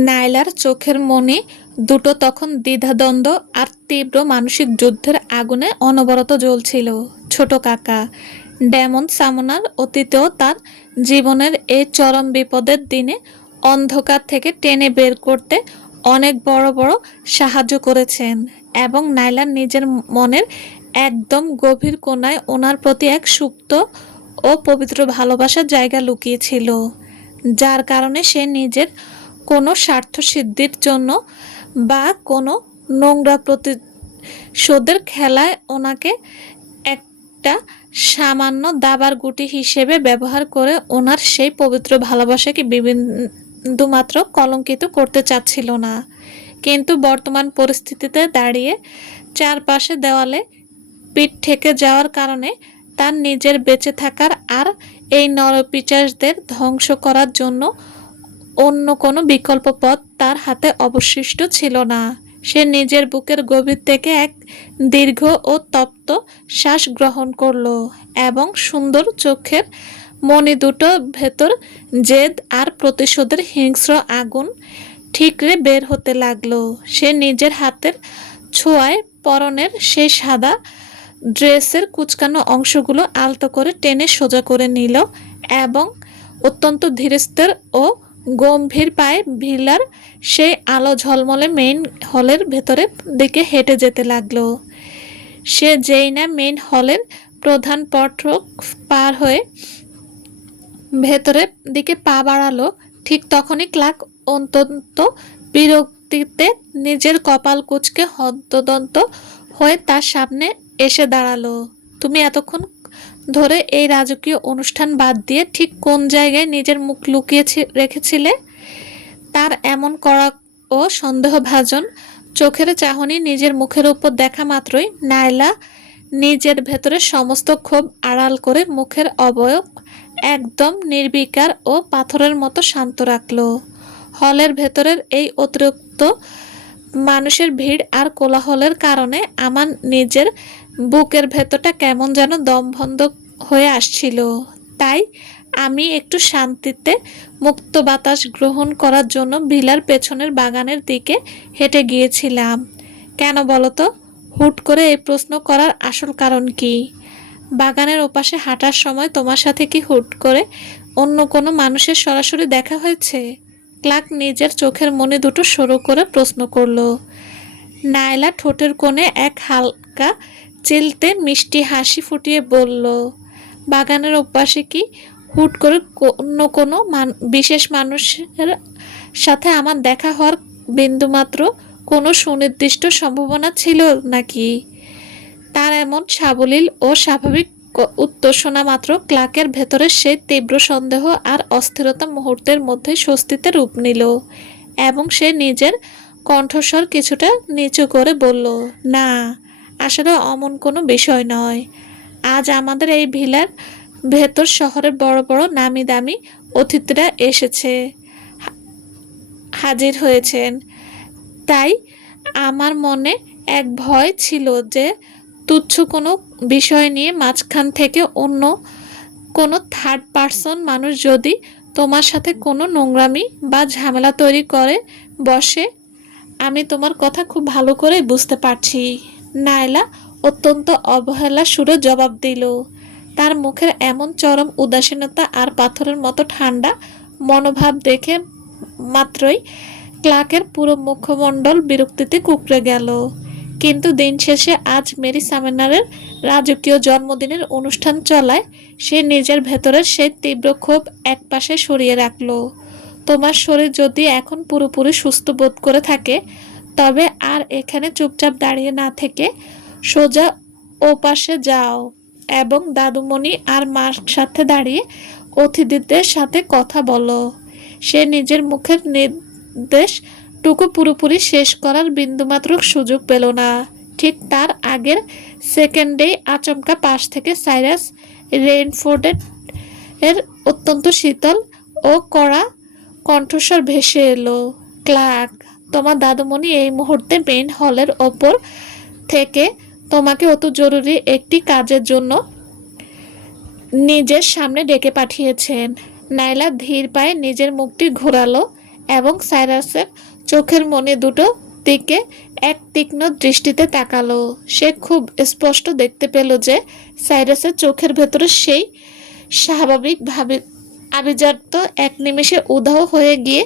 নায়লার চোখের মণি দুটো তখন দ্বিধাদ্বন্দ্ব আর তীব্র মানসিক যুদ্ধের আগুনে অনবরত জ্বলছিল। ছোট কাকা ডেমন সামনার অতীতেও তার জীবনের এই চরম বিপদের দিনে অন্ধকার থেকে টেনে বের করতে অনেক বড় বড় সাহায্য করেছেন, এবং নায়লার নিজের মনের একদম গভীর কোণায় ওনার প্রতি এক সুপ্ত ও পবিত্র ভালোবাসার জায়গা লুকিয়েছিল, যার কারণে সে নিজের কোনো স্বার্থসিদ্ধির জন্য বা কোনো নোংরা প্রতিশোধের খেলায় ওনাকে একটা সামান্য দাবার গুটি হিসেবে ব্যবহার করে ওনার সেই পবিত্র ভালোবাসাকে বিন্দুমাত্র কলঙ্কিত করতে চাচ্ছিল না। কিন্তু বর্তমান পরিস্থিতিতে দাঁড়িয়ে চারপাশে দেওয়ালে পিঠ ঠেকে যাওয়ার কারণে তার নিজের বেঁচে থাকার আর এই নরপিশাচদের ধ্বংস করার জন্য অন্য কোনো বিকল্প পথ তার হাতে অবশিষ্ট ছিল না। সে নিজের বুকের গভীর থেকে এক দীর্ঘ ও তপ্ত শ্বাস গ্রহণ করল এবং সুন্দর চোখের মণি দুটো ভেতর জেদ আর প্রতিশোধের হিংস্র আগুন ঠিকরে বের হতে লাগলো। সে নিজের হাতের ছোঁয়ায় পরনের সেই সাদা ড্রেসের কুচকানো অংশগুলো আলতো করে টেনে সোজা করে নিল এবং অত্যন্ত ধীরস্থির ও গম্ভীর পায়ে ভিলার সেই আলো ঝলমলে মেইন হলের ভেতরের দিকে হেঁটে যেতে লাগলো। সে যেই না মেইন হলের প্রধান ফটক পার হয়ে ভেতরের দিকে পা বাড়ালো, ঠিক তখনই ক্লার্ক অত্যন্ত বিরক্তিতে নিজের কপাল কুঁচকে হন্তদন্ত হয়ে তার সামনে এসে দাঁড়ালো। তুমি এতক্ষণ ধরে এই রাজকীয় অনুষ্ঠান বাদ দিয়ে ঠিক কোন জায়গায় নিজের মুখ লুকিয়ে রেখেছিলে? তার এমন কড়া ও সন্দেহভাজন চোখের চাহনি নিজের মুখের উপর দেখা মাত্রই নায়লা নিজের ভেতরে সমস্ত ক্ষোভ আড়াল করে মুখের অবয়ব একদম নির্বিকার ও পাথরের মতো শান্ত রাখল। হলের ভেতরের এই অতিরিক্ত মানুষের ভিড় আর কোলাহলের কারণে আমার নিজের বুকের ভেতরটা কেমন যেন দমবন্ধ হয়ে আসছিল। তাই আমি একটু শান্তিতে মুক্ত বাতাস গ্রহণ করার জন্য ভিলার পেছনের বাগানের দিকে হেঁটে গিয়েছিলাম। কেন বলো তো? হুট করে এই প্রশ্ন করার আসল কারণ কি? বাগানের ওপাশে হাঁটার সময় তোমার সাথে কি হুট করে অন্য কোনো মানুষের সরাসরি দেখা হয়েছে? ক্লার্ক নিজের চোখের মণি দুটো সরু করে প্রশ্ন করল। নায়লা ঠোঁটের কোণে এক হালকা চিলতে মিষ্টি হাসি ফুটিয়ে বলল, বাগানের ওপাশে কি হুট করে অন্য কোনো বিশেষ মানুষের সাথে আমার দেখা হওয়ার বিন্দুমাত্র কোনো সুনির্দিষ্ট সম্ভাবনা ছিল নাকি? তার এমন সাবলীল ও স্বাভাবিক উত্তর শোনা মাত্র ক্লার্কের ভেতরে সেই তীব্র সন্দেহ আর অস্থিরতা মুহূর্তের মধ্যে স্বস্তিতে রূপ নিল এবং সে নিজের কণ্ঠস্বর কিছুটা নিচু করে বলল, না, আসলে অমন কোনো বিষয় নয়। আজ আমাদের এই ভিলার ভেতর শহরের বড় বড় নামি দামি অতিথিরা এসেছে, হাজির হয়েছেন। তাই আমার মনে এক ভয় ছিল যে তুচ্ছ কোনো বিষয় নিয়ে মাঝখান থেকে অন্য কোনো থার্ড পার্সন মানুষ যদি তোমার সাথে কোনো নোংরামি বা ঝামেলা তৈরি করে বসে। আমি তোমার কথা খুব ভালো করে বুঝতে পারছি। নায়লা অত্যন্ত অবহেলা সুরে জবাব দিল। তার মুখের এমন চরম উদাসীনতা আর পাথরের মতো ঠান্ডা মনোভাব দেখে মাত্রই ক্লার্কের পুরো মুখমণ্ডল বিরক্তিতে কুঁকড়ে গেল। কিন্তু দিন শেষে আজ মেরি সামেনারের রাজকীয় জন্মদিনের অনুষ্ঠান চলায় সে নিজের ভেতরের সেই তীব্র ক্ষোভ একপাশে সরিয়ে রাখল। তোমার শরীর যদি এখন পুরোপুরি সুস্থ বোধ করে থাকে, তবে আর এখানে চুপচাপ দাঁড়িয়ে না থেকে সোজা ওপাশে যাও এবং দাদুমণি আর মার সাথে দাঁড়িয়ে অতিথিদের সাথে কথা বলো। সে নিজের মুখের নির্দেশটুকু পুরোপুরি শেষ করার বিন্দুমাত্র সুযোগ পেল না। ঠিক তার আগের সেকেন্ডেই আচমকা পাশ থেকে সাইরাস রেইনফোর্ডের অত্যন্ত শীতল ও কড়া কণ্ঠস্বর ভেসে এলো, ক্লার্ক, তোমার দাদুমণি এই মুহূর্তে মেইন হলের ওপর থেকে তোমাকে অত জরুরি একটি কাজের জন্য নিজের সামনে ডেকে পাঠিয়েছেন। নায়লা ধীর পায়ে নিজের মুখটি ঘোরালো এবং সাইরাসের চোখের মনি দুটো দিকে এক তীক্ষ্ণ দৃষ্টিতে তাকালো। সে খুব স্পষ্ট দেখতে পেল যে সাইরাসের চোখের ভেতরে সেই স্বাভাবিকভাবে আভিজাত্য এক নিমেষে উধাও হয়ে গিয়ে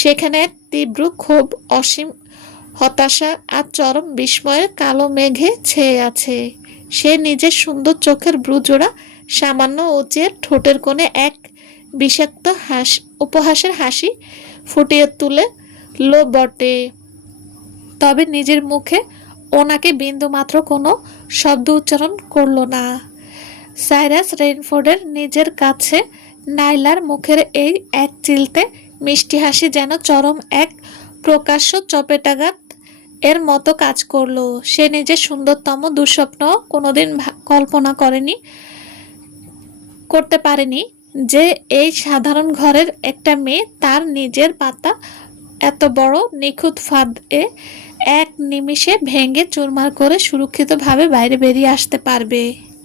সেখানে এক তীব্র ক্ষোভ, অসীম হতাশা আর চরম বিস্ময়ের কালো মেঘে ছেয়ে আছে। সে নিজের সুন্দর চোখের ব্রুজোড়া সামান্য উঁচিয়ে ঠোঁটের কোণে এক বিষাক্ত উপহাসের হাসি ফুটিয়ে তুলে লো বটে, তবে নিজের মুখে ওনাকে বিন্দুমাত্র কোনো শব্দ উচ্চারণ করল না। সাইরাস রেইনফোর্ডের নিজের কাছে নাইলার মুখের এই এক চিলতে মিষ্টি হাসি যেন চরম এক প্রকাশ্য চপেটাঘাত এর মতো কাজ করলো। সে নিজের সুন্দরতম দুঃস্বপ্ন কোনোদিন কল্পনা করতে পারেনি যে এই সাধারণ ঘরের একটা মেয়ে তার নিজের পাতা এত বড় নিখুঁত ফাঁদ এক নিমিষে ভেঙে চুরমার করে সুরক্ষিতভাবে বাইরে বেরিয়ে আসতে পারবে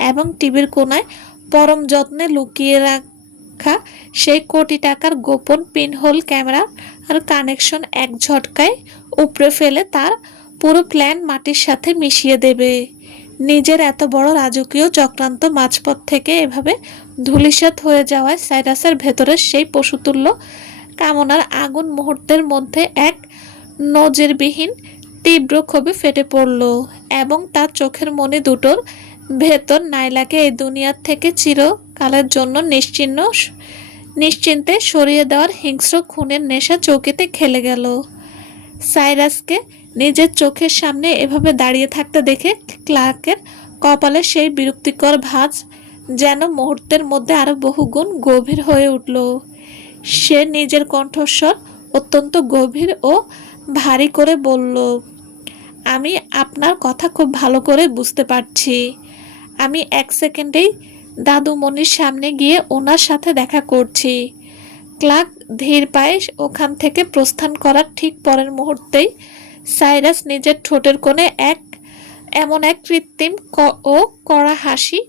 এবং টিভির কোণায় পরম যত্নে লুকিয়ে রাখা সেই কোটি টাকার গোপন পিনহোল ক্যামেরা আর কানেকশন এক ঝটকায় উপড়ে ফেলে তার পুরো প্ল্যান মাটির সাথে মিশিয়ে দেবে। নিজের এত বড় রাজকীয় চক্রান্ত মাঝপথ থেকে এভাবে ধূলিসাৎ হয়ে যাওয়ায় সাইরাসের ভেতরের সেই পশুতুল্য কামনার আগুন মুহূর্তের মধ্যে এক নজিরবিহীন তীব্র ক্ষোভে ফেটে পড়ল এবং তার চোখের মনি দুটোর ভেতর নাইলাকে এই দুনিয়ার থেকে চিরকালের জন্য নিশ্চিন্তে সরিয়ে দেওয়ার হিংস্র খুনের নেশা চৌকিতে খেলে গেল। সাইরাসকে নিজের চোখের সামনে এভাবে দাঁড়িয়ে থাকতে দেখে ক্লার্কের কপালে সেই বিরক্তিকর ভাঁজ যেন মুহূর্তের মধ্যে আরো বহুগুণ গভীর হয়ে উঠল। সে নিজের কণ্ঠস্বর অত্যন্ত গভীর ও ভারী করে বলল, আমি আপনার কথা খুব ভালো করে বুঝতে পারছি। আমি এক সেকেন্ডেই দাদুমণির সামনে গিয়ে ওনার সাথে দেখা করছি। ক্লার্ক ধীর পায়ে ওখান থেকে প্রস্থান করার ঠিক পরের মুহূর্তেই সাইরাস নিজের ঠোঁটের কোণে এমন এক কৃত্রিম ও কড়া হাসি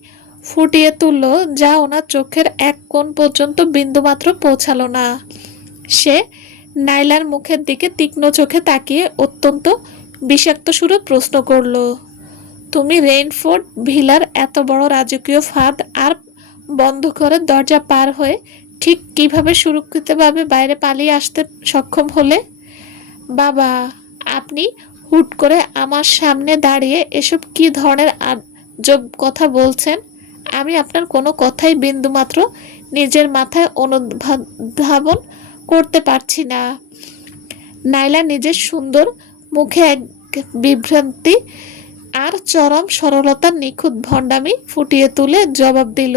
ফুটিয়ে তুলল যা ওনার চোখের এক কোণ পর্যন্ত বিন্দুমাত্র পৌঁছালো না। সে নাইলার মুখের দিকে তীক্ষ্ণ চোখে তাকিয়ে অত্যন্ত বিষাক্ত সুরে প্রশ্ন করল, তুমি রেইনফোর্ড ভিলার এত বড় রাজকীয় ফাঁদ আর বন্ধ করে দরজা পার হয়ে ঠিক কিভাবে সুরক্ষিতভাবে বাইরে পালিয়ে আসতে সক্ষম হলে? বাবা, আপনি হুট করে আমার সামনে দাঁড়িয়ে এসব কি ধরনের আজব কথা বলছেন? আমি আপনার কোনো কথাই বিন্দুমাত্র নিজের মাথায় অনুধাবন করতে পারছি না। নাইলা নিজের সুন্দর মুখে এক বিভ্রান্তি আর চরম সরলতার নিখুঁত ভণ্ডামি ফুটিয়ে তুলে জবাব দিল,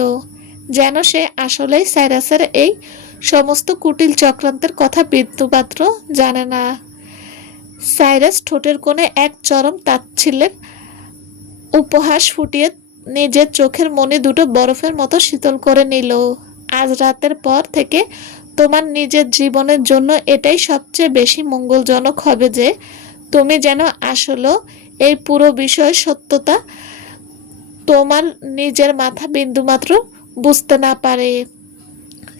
যেন সে আসলেই সাইরাসের এই সমস্ত কুটিল চক্রান্তের কথা বিন্দুমাত্র জানে না। সাইরাস ঠোঁটের কোণে এক চরম তাচ্ছিল্যের উপহাস ফুটিয়ে নিজের চোখের মনি দুটো বরফের মতো শীতল করে নিল। আজ রাতের পর থেকে তোমার নিজের জীবনের জন্য এটাই সবচেয়ে বেশি মঙ্গলজনক হবে যে তুমি যেন আসলে এই পুরো বিষয়ের সত্যতা তোমার নিজের মাথা বিন্দুমাত্র বুঝতে না পারে।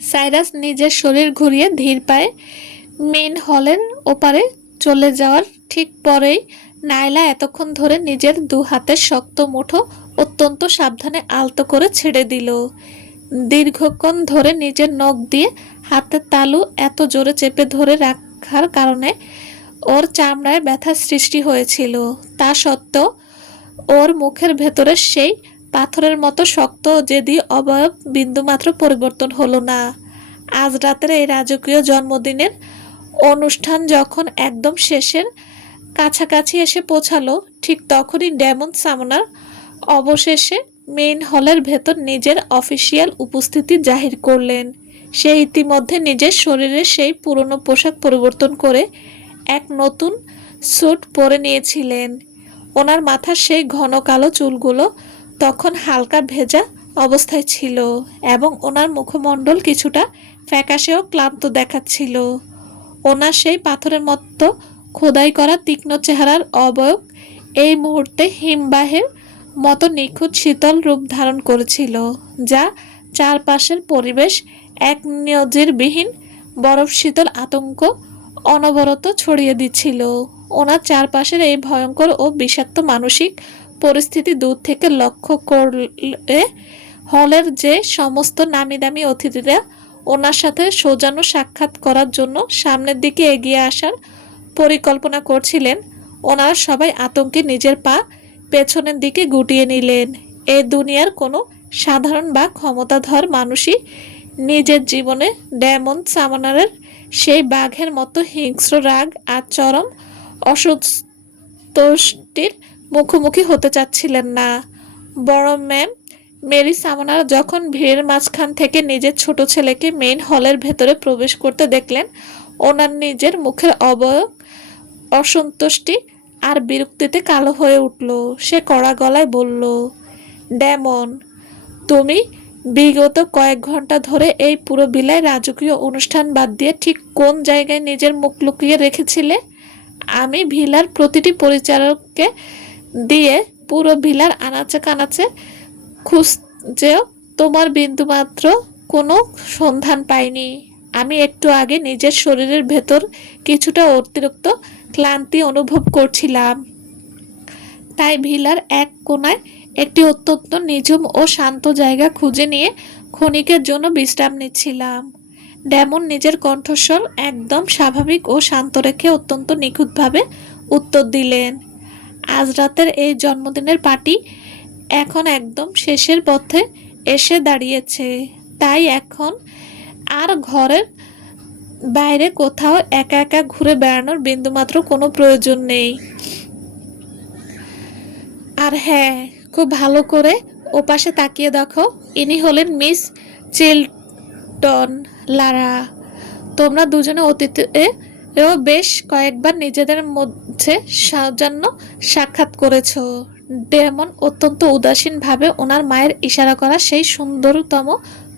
সাইরাস নিজের শরীর ঘুরিয়ে ধীর পায়ে মেইন হলের ওপারে চলে যাওয়ার ঠিক পরেই নাইলা এতক্ষণ ধরে নিজের দু হাতের শক্ত মুঠো অত্যন্ত সাবধানে আলতো করে ছেড়ে দিল। দীর্ঘক্ষণ ধরে নিজের নখ দিয়ে হাতের তালু এত জোরে চেপে ধরে রাখার কারণে ওর চামড়ায় ব্যথার সৃষ্টি হয়েছিল। তা সত্ত্বেও ওর মুখের ভেতরে সেই পাথরের মতো শক্ত জেদি অবয়ব বিন্দুমাত্র পরিবর্তন হলো না। আজ রাতের এই রাজকীয় জন্মদিনের অনুষ্ঠান যখন একদম শেষের কাছাকাছি এসে পৌঁছালো, ঠিক তখনই ডেমন সামনার অবশেষে মেইন হলের ভেতর নিজের অফিসিয়াল উপস্থিতি জাহির করলেন। সে ইতিমধ্যে নিজের শরীরের সেই পুরনো পোশাক পরিবর্তন করে এক নতুন স্যুট পরে নিয়েছিলেন। ওনার মাথার সেই ঘন কালো চুলগুলো তখন হালকা ভেজা অবস্থায় ছিল এবং ওনার মুখমণ্ডল কিছুটা ফ্যাকাশে ও ক্লান্ত দেখাচ্ছিল। ওনার সেই পাথরের মতো খোদাই করা তীক্ষ্ণ চেহারার অবয়ব এই মুহূর্তে হিমবাহের মতো নিখুঁত শীতল রূপ ধারণ করেছিল, যা চারপাশের পরিবেশ এক নজিরবিহীন বরফ শীতল আতঙ্ক অনবরত ছড়িয়ে দিচ্ছিল। ওনার চারপাশের এই ভয়ঙ্কর ও বিষাক্ত মানসিক পরিস্থিতি দূর থেকে লক্ষ্য করলে হলের যে সমস্ত নামি-দামি অতিথিরা ওনার সাথে সৌজন্য সাক্ষাৎ করার জন্য সামনের দিকে এগিয়ে আসার পরিকল্পনা করছিলেন, ওনারা সবাই আতঙ্কে নিজের পা পেছনের দিকে গুটিয়ে নিলেন। এই দুনিয়ার কোনো সাধারণ বা ক্ষমতাধর মানুষই নিজের জীবনে ডেমন সামনারের সেই বাঘের মতো হিংস্র রাগ আর চরম অসন্তুষ্টির মুখোমুখি হতে চাচ্ছিলেন না। বড় ম্যাম মেরি সামনার যখন ভিড়ের মাঝখান থেকে নিজের ছোট ছেলেকে মেইন হলের ভেতরে প্রবেশ করতে দেখলেন, ওনার নিজের মুখের অবয়ব অসন্তুষ্টি আর বিরক্তিতে কালো হয়ে উঠল। সে কড়া গলায় বলল, ডেমন, তুমি বিগত কয়েক ঘন্টা ধরে এই পুরো বিলায় রাজকীয় অনুষ্ঠান বাদ দিয়ে ঠিক কোন জায়গায় নিজের মুখ লুকিয়ে রেখেছিলে? আমি ভিলার প্রতিটি পরিচারককে দিয়ে পুরো ভিলার আনাচে কানাচে খুঁজেও তোমার বিন্দুমাত্র কোনো সন্ধান পাইনি। আমি একটু আগে নিজের শরীরের ভেতর কিছুটা অতিরিক্ত ক্লান্তি অনুভব করছিলাম, তাই ভিলার এক কোণায় একটি অত্যন্ত নিঝুম ও শান্ত জায়গা খুঁজে নিয়ে ক্ষণিকের জন্য বিশ্রাম নিচ্ছিলাম। ডেমন নিজের কণ্ঠস্বর একদম স্বাভাবিক ও শান্ত রেখে অত্যন্ত নিখুঁতভাবে উত্তর দিলেন, আজ রাতের এই জন্মদিনের পার্টি এখন একদম শেষের পথে এসে দাঁড়িয়েছে, তাই এখন আর ঘরের বাইরে কোথাও একা একা ঘুরে বেড়ানোর বিন্দুমাত্র কোনো প্রয়োজন নেই। আর হ্যাঁ, খুব ভালো করে ওপাশে তাকিয়ে দেখো, ইনি হলেন মিস চিলটন। লারা, তোমরা দুজনে অতীতে বেশ কয়েকবার নিজেদের মধ্যে সৌজন্য সাক্ষাৎ করেছো। ডেমন অত্যন্ত উদাসীনভাবে ওনার মায়ের ইশারা করা সেই সুন্দরতম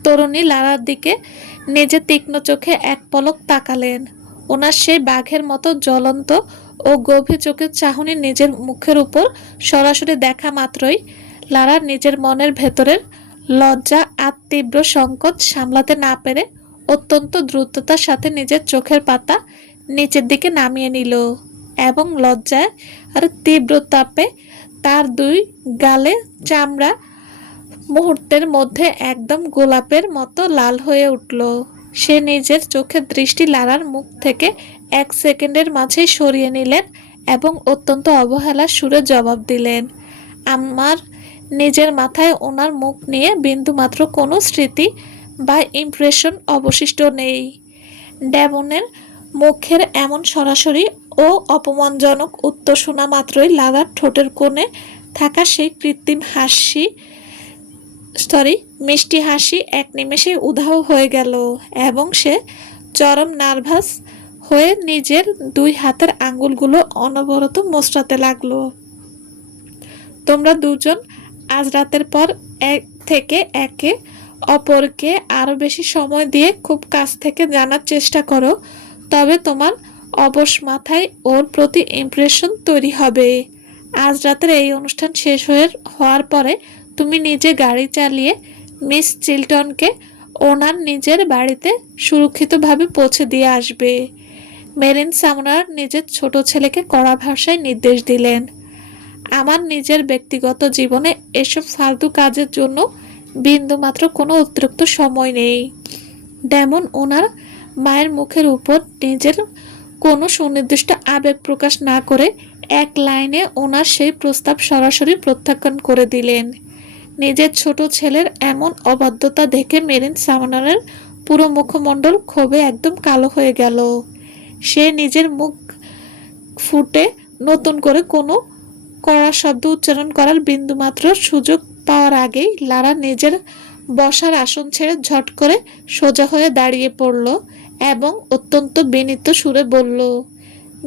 তরুণী লারার দিকে নিজের তীক্ষ্ণ চোখে এক পলক তাকালেন। ওনার সেই বাঘের মতো জ্বলন্ত ও গভীর চোখের চাহনি নিজের মুখের উপর সরাসরি দেখা মাত্রই লারা নিজের মনের ভেতরের লজ্জা আর তীব্র সংকট সামলাতে না পেরে অত্যন্ত দ্রুততার সাথে নিজের চোখের পাতা নিচের দিকে নামিয়ে নিল এবং লজ্জায় আর তীব্র তাপে তার দুই গালে চামড়া মুহূর্তের মধ্যে একদম গোলাপের মতো লাল হয়ে উঠল। সে নিজের চোখের দৃষ্টি লারার মুখ থেকে 1 সেকেন্ডের মাঝে সরিয়ে নিলেন এবং অত্যন্ত অবহেলার সুরে জবাব দিলেন, আমার নিজের মাথায় ওনার মুখ নিয়ে বিন্দুমাত্র কোনো স্মৃতি বা ইমপ্রেশন অবশিষ্ট নেই। ডেমনের মুখের এমন সরাসরি ও অপমানজনক উত্তর শোনা মাত্রই লারার ঠোঁটের কোণে থাকা সেই কৃত্রিম মিষ্টি হাসি এক নিমেষে উধাও হয়ে গেল এবং সে চরম নার্ভাস হয়ে নিজের 2 হাতের আঙ্গুলগুলো অনবরত মোচড়াতে লাগলো। তোমরা দুজন আজ রাতের পর একে অপরকে আরো বেশি সময় দিয়ে খুব কাছ থেকে জানার চেষ্টা করো, তবে তোমার অবশ মাথায় ওর প্রতি ইমপ্রেশন তৈরি হবে। আজ রাতের এই অনুষ্ঠান শেষ হওয়ার পরে তুমি নিজে গাড়ি চালিয়ে মিস চিলটনকে ওনার নিজের বাড়িতে সুরক্ষিতভাবে পৌঁছে দিয়ে আসবে। মেরিন সামনার নিজের ছোট ছেলেকে কড়া ভাষায় নির্দেশ দিলেন, আমার নিজের ব্যক্তিগত জীবনে এসব ফালতু কাজের জন্য বিন্দুমাত্র কোনো অতিরিক্ত সময় নেই। ডেমন ওনার মায়ের মুখের উপর নিজের কোনো সুনির্দিষ্ট আবেগ প্রকাশ না করে এক লাইনে ওনার সেই প্রস্তাব সরাসরি প্রত্যাখ্যান করে দিলেন। নিজের ছোট ছেলের এমন অবাধ্যতা দেখে মেরিন সামনারের পুরো মুখমণ্ডল ক্ষোভে একদম কালো হয়ে গেল। সে নিজের মুখ ফুটে নতুন করে কোনো কড়া শব্দ উচ্চারণ করার বিন্দুমাত্র সুযোগ পাওয়ার আগেই লারা নিজের বসার আসন ছেড়ে ঝট করে সোজা হয়ে দাঁড়িয়ে পড়ল এবং অত্যন্ত বিনীত সুরে বলল,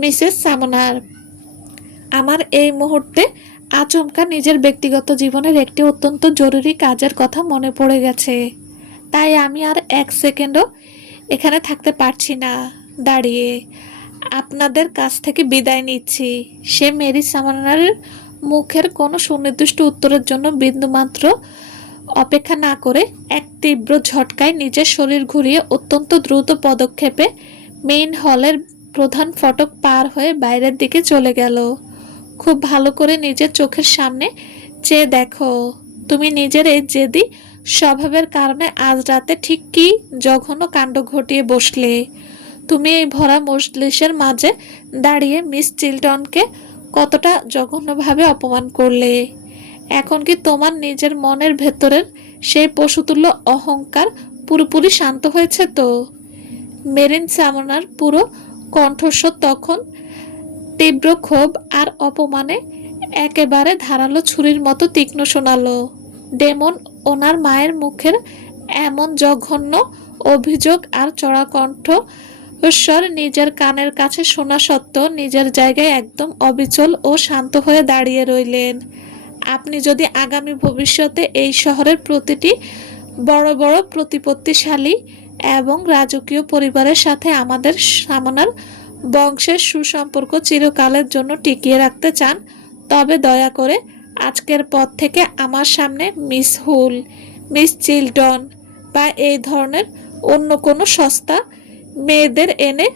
মিসেস সামনার, আমার এই মুহূর্তে আচমকা নিজের ব্যক্তিগত জীবনের একটি অত্যন্ত জরুরি কাজের কথা মনে পড়ে গেছে, তাই আমি আর 1 সেকেন্ডও এখানে থাকতে পারছি না। দাঁড়িয়ে আপনাদের কাছ থেকে বিদায় নিচ্ছি। সে মেরি সামনারের মুখের কোনো সুনির্দিষ্ট উত্তরের জন্য বিন্দুমাত্র অপেক্ষা না করে এক তীব্র ঝটকায় নিজের শরীর ঘুরিয়ে অত্যন্ত দ্রুত পদক্ষেপে মেইন হলের প্রধান ফটক পার হয়ে বাইরের দিকে চলে গেল। খুব ভালো করে নিজের চোখের সামনে চেয়ে দেখো, তুমি নিজের এই জেদি স্বভাবের কারণে আজ রাতে ঠিক কী জঘন্য কাণ্ড ঘটিয়ে বসলে। তুমি এই ভরা মজলিসের মাঝে দাঁড়িয়ে মিস চিলটনকে কতটা জঘন্যভাবে অপমান করলে। এখন কি তোমার নিজের মনের ভেতরের সেই পশুতুল্য অহংকার পুরোপুরি শান্ত হয়েছে তো? মেরিন সামনার পুরো কণ্ঠস্বর তখন তীব্র ক্ষোভ আর অপমানে একেবারে ধারালো ছুরির মতো তীক্ষ্ণ শোনালো। ডেমন ওনার মায়ের মুখের এমন জঘন্য অভিযোগ আর চড়া কণ্ঠ স্বর নিজের কানের কাছে শোনা সত্ত্বেও নিজের জায়গায় একদম অবিচল ও শান্ত হয়ে দাঁড়িয়ে রইলেন। আপনি যদি আগামী ভবিষ্যতে এই শহরের প্রতিটি বড় বড় প্রতিপত্তিশালী এবং রাজকীয় পরিবারের সাথে আমাদের সামনার বংশের সুসম্পর্ক চিরকালের জন্য টিকিয়ে রাখতে চান, তবে দয়া করে আজকের পর থেকে আমার সামনে মিস হুল, মিস চিলটন বা এই ধরনের অন্য কোনো সস্তা মেয়েদের এনে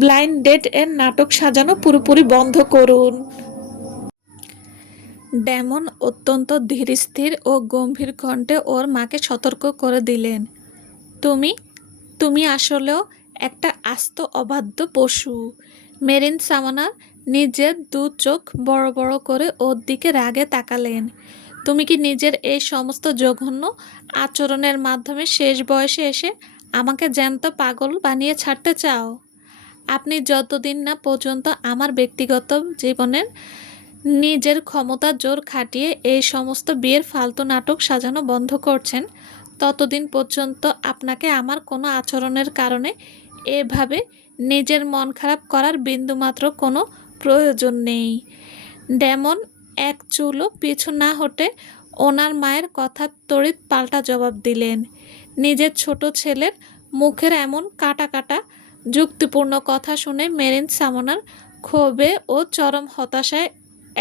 ব্লাইন্ড ডেট এর নাটক সাজানো পুরোপুরি বন্ধ করুন। ডেমন অত্যন্ত ধীরস্থির ও গম্ভীর কণ্ঠে ওর মাকে সতর্ক করে দিলেন, তুমি তুমি আসলেও একটা আস্ত অবাধ্য পশু। মেরিন সামানা নিজের দু চোখ বড় বড় করে ওর দিকে রাগে তাকালেন। তুমি কি নিজের এই সমস্ত জঘন্য আচরণের মাধ্যমে শেষ বয়সে এসে আমাকে জ্যান্ত পাগল বানিয়ে ছাড়তে চাও? আপনি যতদিন না পর্যন্ত আমার ব্যক্তিগত জীবনের নিজের ক্ষমতার জোর খাটিয়ে এই সমস্ত বিয়ের ফালতু নাটক সাজানো বন্ধ করছেন, ততদিন পর্যন্ত আপনাকে আমার কোনো আচরণের কারণে এভাবে নিজের মন খারাপ করার বিন্দুমাত্র কোনো প্রয়োজন নেই। ডেমন এক চুলও পিছু না হটে ওনার মায়ের কথার তড়িৎ পাল্টা জবাব দিলেন। নিজের ছোট ছেলের মুখের এমন কাটা কাটা যুক্তিপূর্ণ কথা শুনে মেরিন সামনার ক্ষোভে ও চরম হতাশায়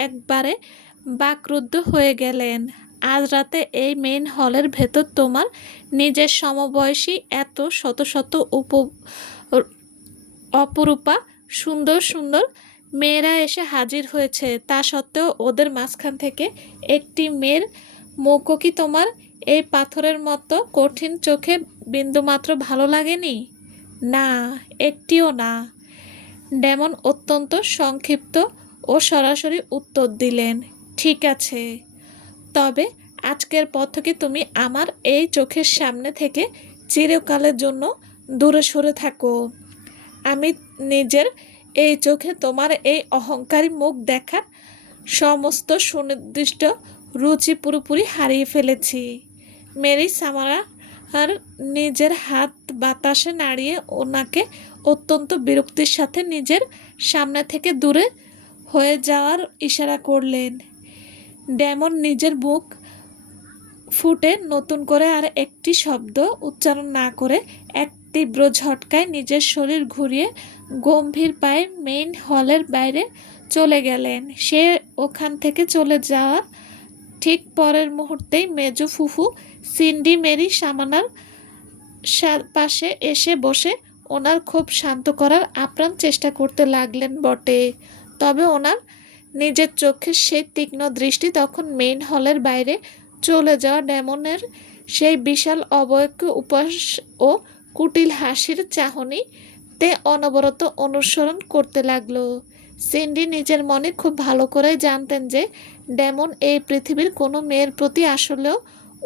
একবারে বাকরুদ্ধ হয়ে গেলেন। আজ রাতে এই মেইন হলের ভেতর তোমার নিজের সমবয়সী এত শত শত অপরূপা সুন্দর সুন্দর মেয়েরা এসে হাজির হয়েছে, তা সত্ত্বেও ওদের মাঝখান থেকে একটি মেয়ের মুখও কি তোমার এই পাথরের মতো কঠিন চোখে বিন্দুমাত্র ভালো লাগেনি? না, একটিও না। ডেমন অত্যন্ত সংক্ষিপ্ত ও সরাসরি উত্তর দিলেন, ঠিক আছে, তবে আজকের পর থেকে তুমি আমার এই চোখের সামনে থেকে চিরকালের জন্য দূরে সরে থাকো। আমি নিজের এই চোখে তোমার এই অহংকারী মুখ দেখার সমস্ত সুনির্দিষ্ট রুচি পুরোপুরি হারিয়ে ফেলেছি। মেরি সামারা আর নিজের হাত বাতাসে নাড়িয়ে ওনাকে অত্যন্ত বিরক্তির সাথে নিজের সামনে থেকে দূরে হয়ে যাওয়ার ইশারা করলেন। ডেমন নিজের মুখ ফুটে নতুন করে আর একটি শব্দ উচ্চারণ না করে এক তীব্র ঝটকায় নিজের শরীর ঘুরিয়ে গম্ভীর পায়ে মেইন হলের বাইরে চলে গেলেন। সে ওখান থেকে চলে যাওয়ার ঠিক পরের মুহূর্তেই মেজো ফুফু সিন্ডি মেরি সামানার পাশে এসে বসে ওনার খুব শান্ত করার আপ্রাণ চেষ্টা করতে লাগলেন বটে, তবে ওনার নিজের চোখের সেই তীক্ষ্ণ দৃষ্টি তখন মেইন হলের বাইরে চলে যাওয়া ডেমনের সেই বিশাল অবয়ব উপাস ও কুটিল হাসির চাহনিতে অনবরত অনুসরণ করতে লাগলো। সিন্ডি নিজের মনে খুব ভালো করে জানতেন যে ডেমন এই পৃথিবীর কোনো মেয়ের প্রতি আসলেও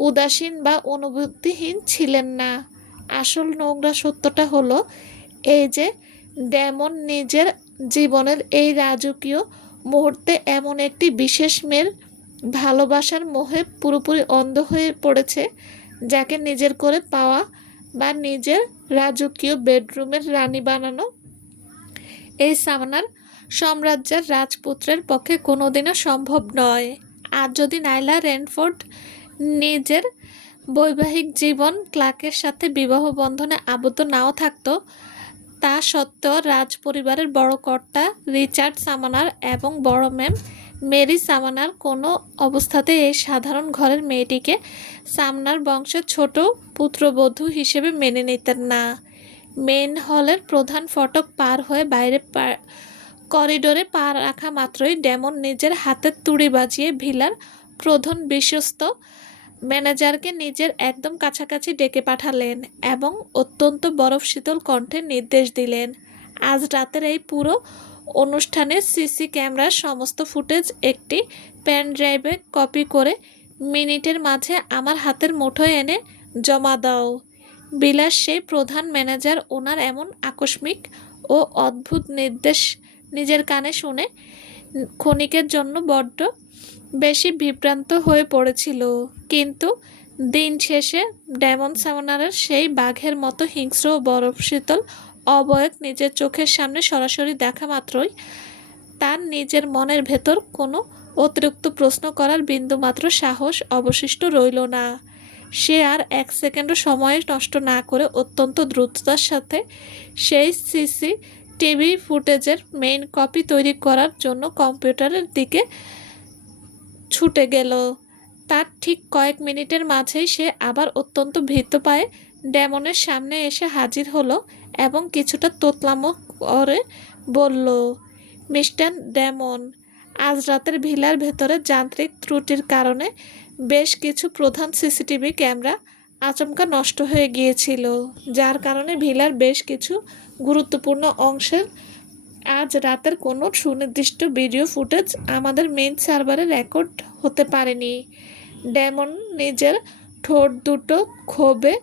উদাসীন বা অনুভূতিহীন ছিলেন না। আসল নোংরা সত্যটা হলো এই যে ডেমন নিজের জীবনের এই রাজকীয় মুহূর্তে এমন একটি বিশেষ মেয়ের ভালোবাসার মোহে পুরোপুরি অন্ধ হয়ে পড়েছে, যাকে নিজের করে পাওয়া বা নিজের রাজকীয় বেডরুমের রানী বানানো এই সামনার সাম্রাজ্যের রাজপুত্রের পক্ষে কোনোদিনও সম্ভব নয়। আর যদি নাইলা রেনফোর্ড নিজের বৈবাহিক জীবন ক্লার্কের সাথে বিবাহ বন্ধনে আবদ্ধ নাও থাকতো, তা সত্ত্বেও রাজ পরিবারের বড় কর্তা রিচার্ড সামানার এবং বড় ম্যাম মেরি সামানার কোনো অবস্থাতে এই সাধারণ ঘরের মেয়েটিকে সামনার বংশের ছোট পুত্রবধূ হিসেবে মেনে নিতেন না। মেইন হলের প্রধান ফটক পার হয়ে বাইরে করিডোরে পা রাখা মাত্রই ডেমন নিজের হাতের তুড়ি বাজিয়ে ভিলার প্রধান বিশ্বস্ত ম্যানেজারকে নিজের একদম কাছাকাছি ডেকে পাঠালেন এবং অত্যন্ত বরফ শীতল কণ্ঠে নির্দেশ দিলেন, আজ রাতের এই পুরো অনুষ্ঠানের সিসি ক্যামেরার সমস্ত ফুটেজ একটি পেন ড্রাইভে কপি করে মিনিটের মাঝে আমার হাতের মুঠোয় এনে জমা দাও। বিলাস সেই প্রধান ম্যানেজার ওনার এমন আকস্মিক ও অদ্ভুত নির্দেশ নিজের কানে শুনে ক্ষণিকের জন্য বড্ড বেশি বিভ্রান্ত হয়ে পড়েছিল, কিন্তু দিন শেষে ডেমন সামনারের সেই বাঘের মতো হিংস্র ও বরফ শীতল অবয়ব নিজের চোখের সামনে সরাসরি দেখা মাত্রই তার নিজের মনের ভেতর কোনো অতিরিক্ত প্রশ্ন করার বিন্দুমাত্র সাহস অবশিষ্ট রইল না। সে আর এক সেকেন্ডও সময় নষ্ট না করে অত্যন্ত দ্রুততার সাথে সেই সিসিটিভি ফুটেজের মেইন কপি তৈরি করার জন্য কম্পিউটারের দিকে ছুটে গেল। তার ঠিক কয়েক মিনিটের মাঝেই সে আবার অত্যন্ত ভীত পায়ে ডেমনের সামনে এসে হাজির হলো এবং কিছুটা তোতলামো করে বলল, মিস্টার ডেমন, আজ রাতের ভিলার ভেতরে যান্ত্রিক ত্রুটির কারণে বেশ কিছু প্রধান সিসিটিভি ক্যামেরা আচমকা নষ্ট হয়ে গিয়েছিল, যার কারণে ভিলার বেশ কিছু গুরুত্বপূর্ণ অংশের আজ রাতের কোনো সুনির্দিষ্ট ভিডিও ফুটেজ আমাদের মেইন সার্ভারে রেকর্ড হতে পারেনি। ডেমন নিজের ঠোঁট দুটো ক্ষোভে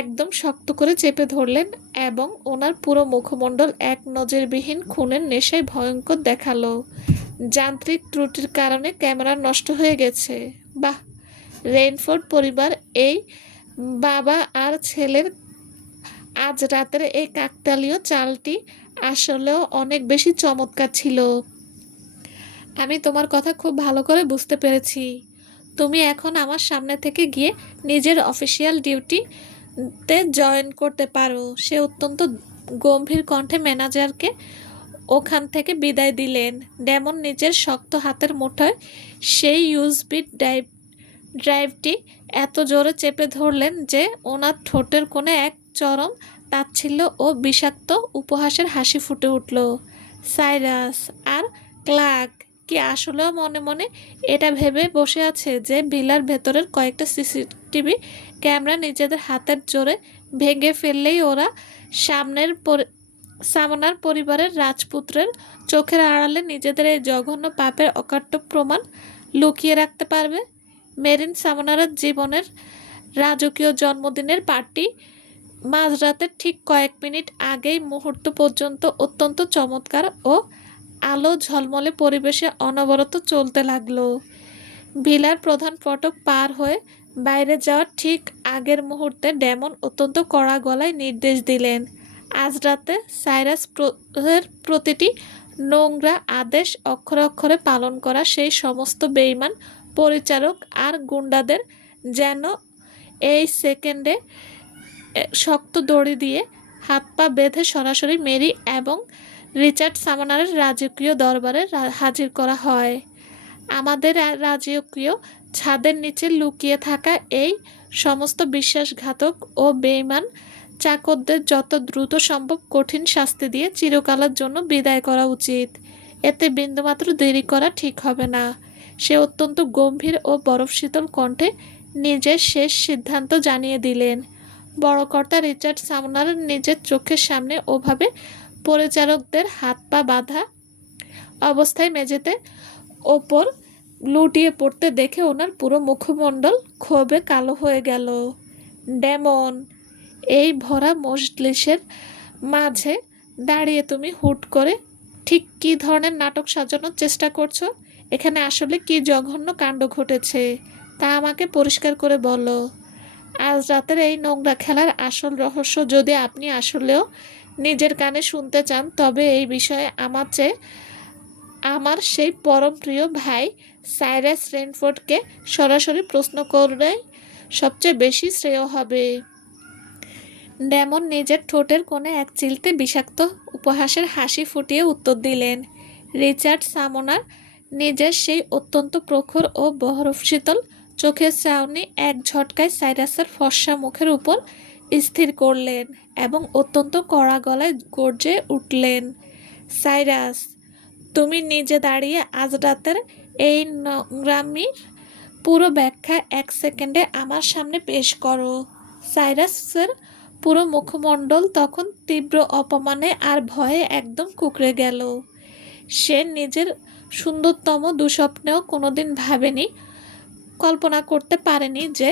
একদম শক্ত করে চেপে ধরলেন এবং ওনার পুরো মুখমণ্ডল এক নজিরবিহীন খুনের নেশায় ভয়ঙ্কর দেখালো। যান্ত্রিক ত্রুটির কারণে ক্যামেরা নষ্ট হয়ে গেছে। বাহ, রেইনফোর্ড পরিবার, এই বাবা আর ছেলের আজ রাতের এই কাকতালীয় চালটি আসলেও অনেক বেশি চমৎকার ছিল। আমি তোমার কথা খুব ভালো করে বুঝতে পেরেছি। তুমি এখন আমার সামনে থেকে গিয়ে নিজের অফিসিয়াল ডিউটিতে জয়েন করতে পারো। সে অত্যন্ত গম্ভীর কণ্ঠে ম্যানেজারকে ওখান থেকে বিদায় দিলেন। ডেমন নিজের শক্ত হাতের মুঠোয় সেই ইউএসবি ড্রাইভটি এত জোরে চেপে ধরলেন যে ওনার ঠোঁটের কোণে এক চরম তাচ্ছিল্য ও বিষাক্ত উপহাসের হাসি ফুটে উঠল। সাইরাস আর ক্লার্ক কি আসলেও মনে মনে এটা ভেবে বসে আছে যে ভিলার ভেতরের কয়েকটা সিসিটিভি ক্যামেরা নিজেদের হাতের জোরে ভেঙে ফেললেই ওরা সামনার পরিবারের রাজপুত্রের চোখের আড়ালে নিজেদের এই জঘন্য পাপের অকাট্য প্রমাণ লুকিয়ে রাখতে পারবে? মেরিন সামনারের জীবনের রাজকীয় জন্মদিনের পার্টি মাঝরাতের ঠিক কয়েক মিনিট আগেই মুহূর্ত পর্যন্ত অত্যন্ত চমৎকার ও আলো ঝলমলে পরিবেশে অনবরত চলতে লাগলো। ভিলার প্রধান ফটক পার হয়ে বাইরে যাওয়ার ঠিক আগের মুহূর্তে ডেমন অত্যন্ত কড়া গলায় নির্দেশ দিলেন, আজ রাতে সাইরাস প্রতিটি নোংরা আদেশ অক্ষরে অক্ষরে পালন করা সেই সমস্ত বেঈমান পরিচারক আর গুন্ডাদের যেন এই সেকেন্ডে শক্ত দড়ি দিয়ে হাত পা বেঁধে সরাসরি মেরি এবং রিচার্ড সামানারের রাজকীয় দরবারে হাজির করা হয়। আমাদের রাজকীয় ছাদের নিচে লুকিয়ে থাকা এই সমস্ত বিশ্বাসঘাতক ও বেঈমান চাকরদের যত দ্রুত সম্ভব কঠিন শাস্তি দিয়ে চিরকালের জন্য বিদায় করা উচিত। এতে বিন্দুমাত্র দেরি করা ঠিক হবে না। সে অত্যন্ত গম্ভীর ও বরফ শীতল কণ্ঠে নিজের শেষ সিদ্ধান্ত জানিয়ে দিলেন। বড় কর্তা রিচার্ড সামনার নিজের চোখের সামনে ওভাবে পরিচারকদের হাত পা বাঁধা অবস্থায় মেঝেতে ওপর লুটিয়ে পড়তে দেখে ওনার পুরো মুখমণ্ডল ক্ষোভে কালো হয়ে গেল। ডেমন, এই ভরা মজলিসের মাঝে দাঁড়িয়ে তুমি হুট করে ঠিক কী ধরনের নাটক সাজানোর চেষ্টা করছো? এখানে আসলে কি জঘন্য কাণ্ড ঘটেছে তা আমাকে পরিষ্কার করে বলো। আজ রাতের এই নোংরা খেলার আসল রহস্য যদি আপনি আসলেও নিজের কানে শুনতে চান, তবে এই বিষয়ে আমার চেয়ে আমার সেই পরম প্রিয় ভাই সাইরাস রেইনফোর্ডকে সরাসরি প্রশ্ন করলেই সবচেয়ে বেশি শ্রেয় হবে। ডেমন নিজের ঠোঁটের কোণে এক চিলতে বিষাক্ত উপহাসের হাসি ফুটিয়ে উত্তর দিলেন। রিচার্ড সামনার নিজের সেই অত্যন্ত প্রখর ও বরফ শীতল চোখের চাউনি এক ঝটকায় সাইরাসের ফর্সা মুখের উপর স্থির করলেন এবং অত্যন্ত কড়া গলায় গর্জে উঠলেন, সাইরাস, তুমি নিজে দাঁড়িয়ে আজ রাতের এই নোংরামির পুরো ব্যাখ্যা 1 সেকেন্ডে আমার সামনে পেশ করো। সাইরাসের পুরো মুখমণ্ডল তখন তীব্র অপমানে আর ভয়ে একদম কুঁকড়ে গেল। সে নিজের সুন্দরতম দুঃস্বপ্নেও কোনোদিন ভাবেনি, কল্পনা করতে পারেনি যে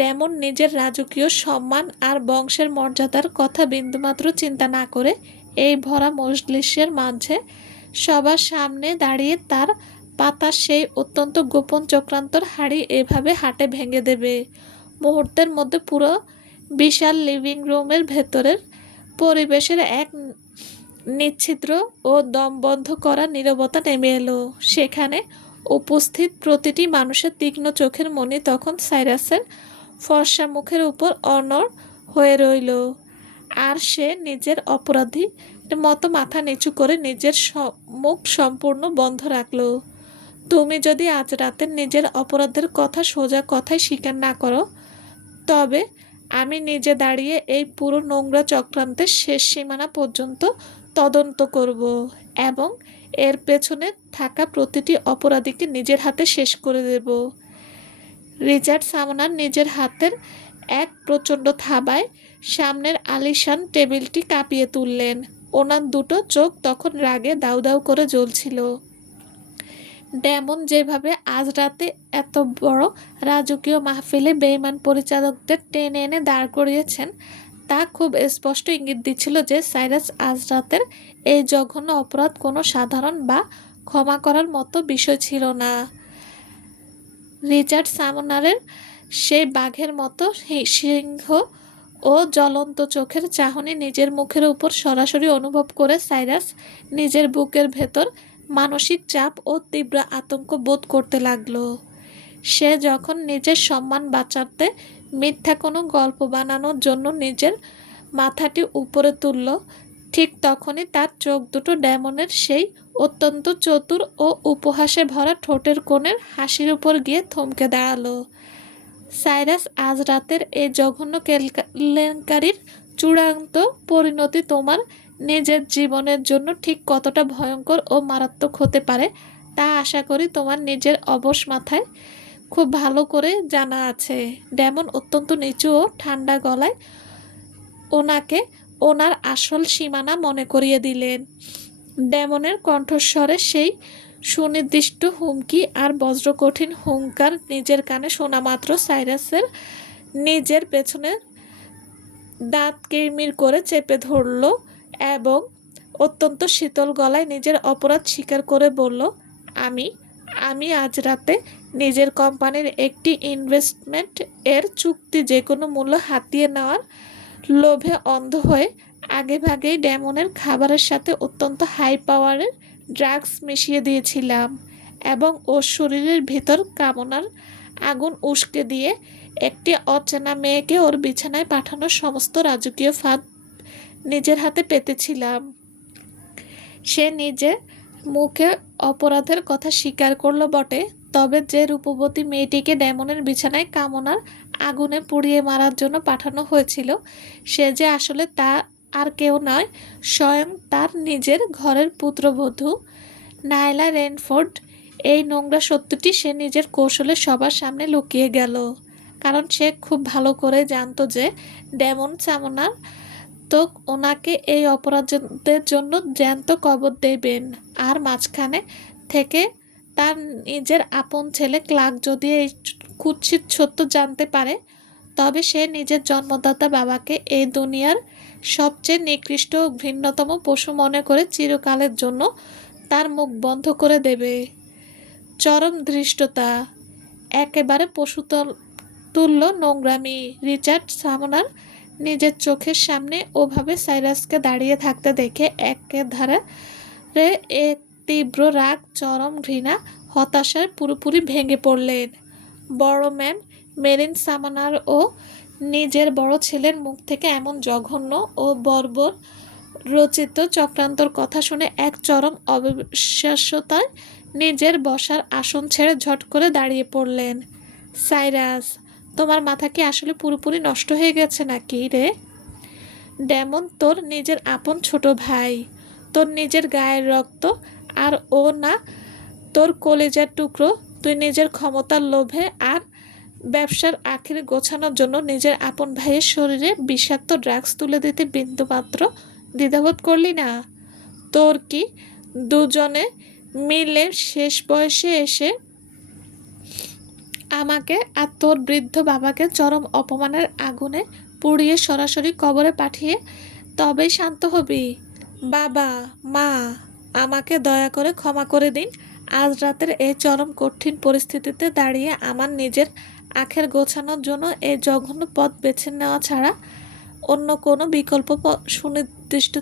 ডেমন নিজের রাজকীয় সম্মান আর বংশের মর্যাদার কথা বিন্দুমাত্র চিন্তা না করে এই ভরা মজলিসের মাঝে সবার সামনে দাঁড়িয়ে তার পাতা সেই অত্যন্ত গোপন চক্রান্তর হাড়ি এভাবে হাটে ভেঙে দেবে। মুহূর্তের মধ্যে পুরো বিশাল লিভিং রুমের ভেতরের পরিবেশের এক নিচ্ছিদ্র ও দমবন্ধ করা নীরবতা নেমে এলো। সেখানে উপস্থিত প্রতিটি মানুষের তীক্ষ্ণ চোখের মনি তখন সাইরাসের ফর্সা মুখের উপর অনড় হয়ে রইল, আর সে নিজের অপরাধী মতো মাথা নিচু করে নিজের মুখ সম্পূর্ণ বন্ধ রাখল। তুমি যদি আজ রাতে নিজের অপরাধের কথা সোজা কথায় স্বীকার না করো, তবে আমি নিজে দাঁড়িয়ে এই পুরো নোংরা চক্রান্তের শেষ সীমানা পর্যন্ত তদন্ত করব এবং এর পেছনে থাকা প্রতিটি অপরাধীকে নিজের হাতে শেষ করে দেব। রিচার্ড সামনার নিজের হাতের এক প্রচণ্ড থাবায় সামনের আলিশান টেবিলটি কাঁপিয়ে তুললেন। ওনার দুটো চোখ তখন রাগে দাউ দাউ করে জ্বলছিল। ডেমন যেভাবে আজ রাতে এত বড় রাজকীয় মাহফিলে বেঈমান পরিচালকদের টেনে এনে দাঁড় করিয়েছেন, তা খুব স্পষ্ট ইঙ্গিত দিচ্ছিল যে সাইরাস আজ রাতের এই জঘন্য অপরাধ কোনো সাধারণ বা ক্ষমা করার মতো বিষয় ছিল না। রিচার্ড সামনারের সেই বাঘের মতো সিংহ ও জ্বলন্ত চোখের চাহনি নিজের মুখের উপর সরাসরি অনুভব করে সাইরাস নিজের বুকের ভেতর মানসিক চাপ ও তীব্র আতঙ্ক বোধ করতে লাগলো। সে যখন নিজের সম্মান বাঁচাতে মিথ্যা কোনো গল্প বানানোর জন্য নিজের মাথাটি উপরে তুলল, ঠিক তখনই তার চোখ দুটো ডেমনের সেই অত্যন্ত চতুর ও উপহাসে ভরা ঠোঁটের কোণের হাসির উপর গিয়ে থমকে দাঁড়ালো। সাইরাস, আজ রাতের এই জঘন্য কেলেঙ্কারির চূড়ান্ত পরিণতি তোমার নিজের জীবনের জন্য ঠিক কতটা ভয়ঙ্কর ও মারাত্মক হতে পারে তা আশা করি তোমার নিজের অবশ মাথায় খুব ভালো করে জানা আছে। ডেমন অত্যন্ত নিচু ও ঠান্ডা গলায় ওনাকে ওনার আসল সীমানা মনে করিয়ে দিলেন। ডেমনের কণ্ঠস্বরে সেই সুনির্দিষ্ট হুমকি আর বজ্রকঠিন হুঙ্কার নিজের কানে শোনা মাত্র সাইরাসের নিজের পেছনে দাঁত কিরমির করে চেপে ধরল এবং অত্যন্ত শীতল গলায় নিজের অপরাধ স্বীকার করে বলল, আমি আমি আজ রাতে নিজের কোম্পানির একটি ইনভেস্টমেন্ট এর চুক্তি যে কোনো মূল্য হাতিয়ে নেওয়ার লোভে অন্ধ হয়ে আগেভাগেই ডেমনের খাবারের সাথে অত্যন্ত হাই পাওয়ারের ড্রাগস মিশিয়ে দিয়েছিলাম এবং ওর শরীরের ভিতর কামনার আগুন উস্কে দিয়ে একটি অচেনা মেয়েকে ওর বিছানায় পাঠানোর সমস্ত রাজকীয় ফাঁদ নিজের হাতে পেতেছিলাম। সে নিজে মুখে অপরাধের কথা স্বীকার করলো বটে, তবে যে রূপবতী মেয়েটিকে ডেমনের বিছানায় কামনার আগুনে পুড়িয়ে মারার জন্য পাঠানো হয়েছিল, সে যে আসলে তা আর কেউ নয়, স্বয়ং তার নিজের ঘরের পুত্রবধূ নায়লা রেনফোর্ড। এই নোংরা সত্যটি সে নিজের কৌশলে সবার সামনে লুকিয়ে গেল, কারণ সে খুব ভালো করে জানতো যে ডেমন সামনার তো ওনাকে এই অপরাধের জন্য জ্যান্ত কবর দেবেন, আর মাঝখানে থেকে তার নিজের আপন ছেলে ক্লার্ক যদি এই কুৎসিত সত্য জানতে পারে, তবে সে নিজের জন্মদাতা বাবাকে এই দুনিয়ার সবচেয়ে নিকৃষ্ট ও ঘৃণ্যতম পশু মনে করে চিরকালের জন্য তার মুখ বন্ধ করে দেবে। চরম ধৃষ্টতা, একেবারে পশুতুল্য নোংরামি। রিচার্ড সামনার নিজের চোখের সামনে ওভাবে সাইরাসকে দাঁড়িয়ে থাকতে দেখে একেধারে এক তীব্র রাগ, চরম ঘৃণা, হতাশায় পুরোপুরি ভেঙে পড়লেন। বড় ম্যান মেরিন সামানার ও নিজের বড় ছেলের মুখ থেকে এমন জঘন্য ও বর্বর রচিত চক্রান্তর কথা শুনে এক চরম অবিশ্বাস্যতায় নিজের বসার আসন ছেড়ে ঝট করে দাঁড়িয়ে পড়লেন। সাইরাস, তোমার মাথা কি আসলে পুরোপুরি নষ্ট হয়ে গেছে নাকি রে? ডেমন তোর নিজের আপন ছোট ভাই, তোর নিজের গায়ের রক্ত, আর ও না তোর কলেজার টুকরো। তুই নিজের ক্ষমতার লোভে আর ব্যবসার আখের গোছানোর জন্য নিজের আপন ভাইয়ের শরীরে বিষাক্ত ড্রাগস তুলে দিতে বিন্দুমাত্র দ্বিধাবোধ করলি না? তোর কি দুজনে মিলে শেষ বয়সে এসে আমাকে আর তোর বৃদ্ধ বাবাকে চরম অপমানের আগুনে পুড়িয়ে সরাসরি কবরে পাঠিয়ে তবেই শান্ত হবি? বাবা, মা, আমাকে দয়া করে ক্ষমা করে দিন। আজ রাতের এই চরম কঠিন পরিস্থিতিতে দাঁড়িয়ে আমার নিজের আখের গোছানোর জন্য এই জঘন্য পথ বেছে নেওয়া ছাড়া অন্য কোনো বিকল্প সুনির্দিষ্ট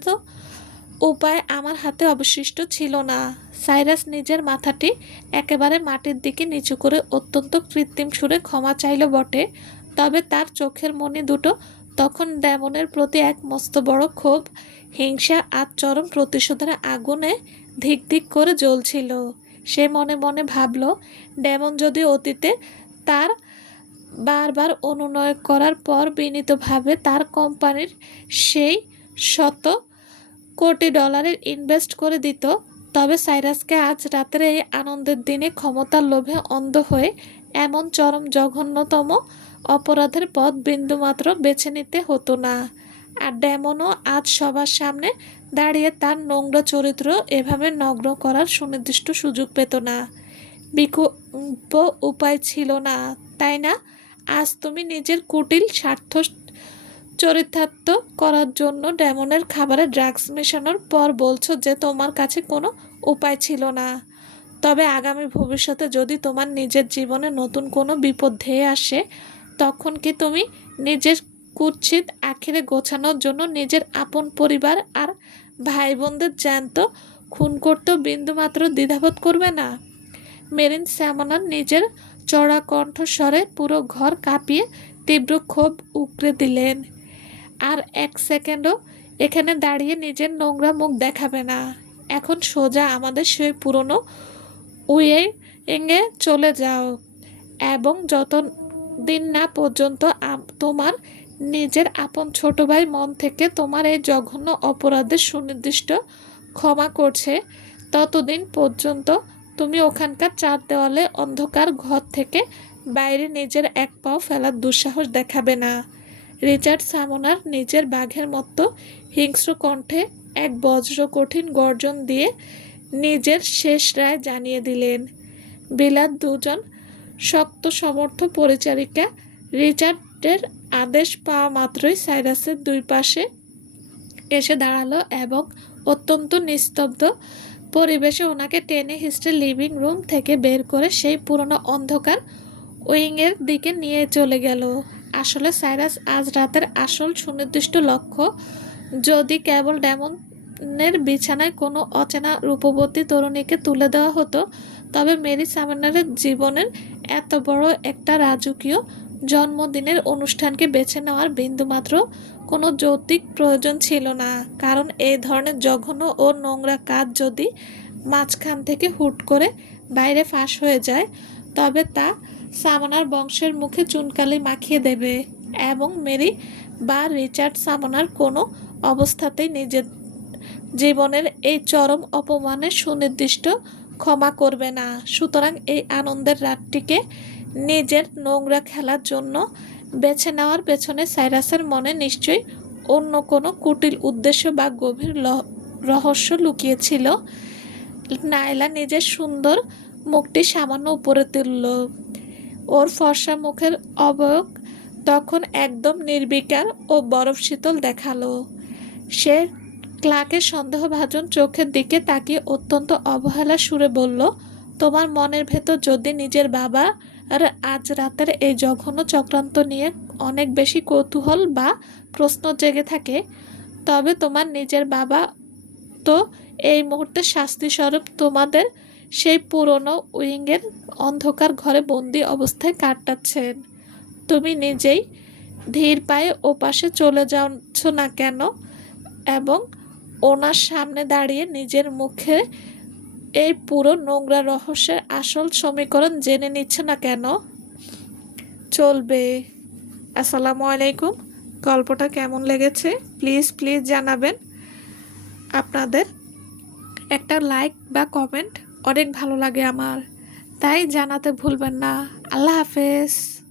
উপায় আমার হাতে অবশিষ্ট ছিল না। সাইরাস নিজের মাথাটি একেবারে মাটির দিকে নিচু করে অত্যন্ত কৃত্রিম সুরে ক্ষমা চাইল বটে, তবে তার চোখের মণি দুটো তখন ডেমনের প্রতি এক মস্ত বড় ক্ষোভ, হিংসা আর চরম প্রতিশোধের আগুনে ধিক ধিক করে জ্বলছিল। সে মনে মনে ভাবল, ডেমন যদি অতীতে তার বারবার অনুনয় করার পর বিনীতভাবে তার কোম্পানির সেই শত কোটি ডলারের ইনভেস্ট করে দিত, তবে সাইরাসকে আজ রাতের এই আনন্দের দিনে ক্ষমতার লোভে অন্ধ হয়ে এমন চরম জঘন্যতম অপরাধের পথ বিন্দুমাত্র বেছে নিতে হতো না। আর ডেমনও আজ সবার সামনে দাঁড়িয়ে তার নোংরা চরিত্র এভাবে নগ্ন করার সুনির্দিষ্ট সুযোগ পেত না। বিকল্প উপায় ছিল না, তাই না? আজ তুমি নিজের কুটিল স্বার্থ চরিতার্থ করার জন্য ডেমনের খাবারে ড্রাগস মেশানোর পর বলছো যে তোমার কাছে কোনো উপায় ছিল না। তবে আগামী ভবিষ্যতে যদি তোমার নিজের জীবনে নতুন কোনো বিপদ ধেয়ে আসে, তখন কি তুমি নিজের কুৎসিত আখেরে গোছানোর জন্য নিজের আপন পরিবার আর ভাই বোনদের জ্যান্ত খুন করতেও বিন্দুমাত্র দ্বিধাবোধ করবে না? মেরিন স্যামনার নিজের চড়া কণ্ঠস্বরে পুরো ঘর কাঁপিয়ে তীব্র ক্ষোভ উগরে দিলেন। আর এক সেকেন্ডও এখানে দাঁড়িয়ে নিজের নোংরা মুখ দেখাবে না। এখন সোজা আমাদের সেই পুরনো উইংয়ে চলে যাও, এবং যত দিন না পর্যন্ত তোমার নিজের আপন ছোট ভাই মন থেকে তোমার এই জঘন্য অপরাধের সুনির্দিষ্ট ক্ষমা করছে, ততদিন পর্যন্ত তুমি ওখানকার চার দেওয়ালে অন্ধকার ঘর থেকে বাইরে নিজের এক পাও ফেলার দুঃসাহস দেখাবে না। রিচার্ড সামনার নিজের বাঘের মতো হিংস্র কণ্ঠে এক বজ্র কঠিন গর্জন দিয়ে নিজের শেষ রায় জানিয়ে দিলেন। বিলাত দুজন শক্ত সমর্থ পরিচারিকা রিচার্ডের আদেশ পাওয়া মাত্রই সাইরাসের দুই পাশে এসে দাঁড়ালো এবং অত্যন্ত নিস্তব্ধ পরিবেশে ওনাকে টেনে হিস্ট্রে লিভিং রুম থেকে বের করে সেই পুরনো অন্ধকার উইংয়ের দিকে নিয়ে চলে গেল। আসলে সাইরাস আজ রাতের আসল সুনির্দিষ্ট লক্ষ্য যদি কেবল ডেমনের বিছানায় কোনো অচেনা রূপবতী তরুণীকে তুলে দেওয়া হতো, তবে মেরি সামনারের জীবনের এত বড় একটা রাজকীয় জন্মদিনের অনুষ্ঠানকে বেছে নেওয়ার বিন্দুমাত্র কোনো যৌক্তিক প্রয়োজন ছিল না। কারণ এই ধরনের জঘন্য ও নোংরা কাজ যদি মাঝখান থেকে হুট করে বাইরে ফাঁস হয়ে যায়, তবে তা সামনার বংশের মুখে চুনকালি মাখিয়ে দেবে, এবং মেরি বা রিচার্ড সামনার কোনো অবস্থাতেই নিজের জীবনের এই চরম অপমানের সুনির্দিষ্ট ক্ষমা করবে না। সুতরাং এই আনন্দের রাতটিকে নিজের নোংরা খেলার জন্য বেছে নেওয়ার পেছনে সাইরাসের মনে নিশ্চয়ই অন্য কোনো কুটিল উদ্দেশ্য বা গভীর রহস্য লুকিয়েছিল। নায়লা নিজের সুন্দর মুখটি সামান্য উপরে তুলল। ওর ফর্সা মুখের অবয়ব তখন একদম নির্বিকার ও বরফ শীতল দেখালো। সে ক্লার্কের সন্দেহভাজন চোখের দিকে তাকিয়ে অত্যন্ত অবহেলা সুরে বলল, তোমার মনের ভেতর যদি নিজের বাবা আর আজ রাতের এই জঘন্য চক্রান্ত নিয়ে অনেক বেশি কৌতূহল বা প্রশ্ন জেগে থাকে, তবে তোমার নিজের বাবা তো এই মুহূর্তে শাস্তিস্বরূপ তোমাদের সেই পুরনো উইংয়ের অন্ধকার ঘরে বন্দি অবস্থায় কাটাচ্ছেন। তুমি নিজেই ধীর পায়ে ওপাশে চলে যাচ্ছ না কেন, এবং ওনার সামনে দাঁড়িয়ে নিজের মুখে এই পুরো নোংরা রহস্যের আসল সমীকরণ জেনে নিচ্ছ না কেন? চলবে। আসসালামু আলাইকুম। গল্পটা কেমন লেগেছে প্লিজ প্লিজ জানাবেন। আপনাদের একটা লাইক বা কমেন্ট অনেক ভালো লাগে আমার, তাই জানাতে ভুলবেন না। আল্লাহ হাফেজ।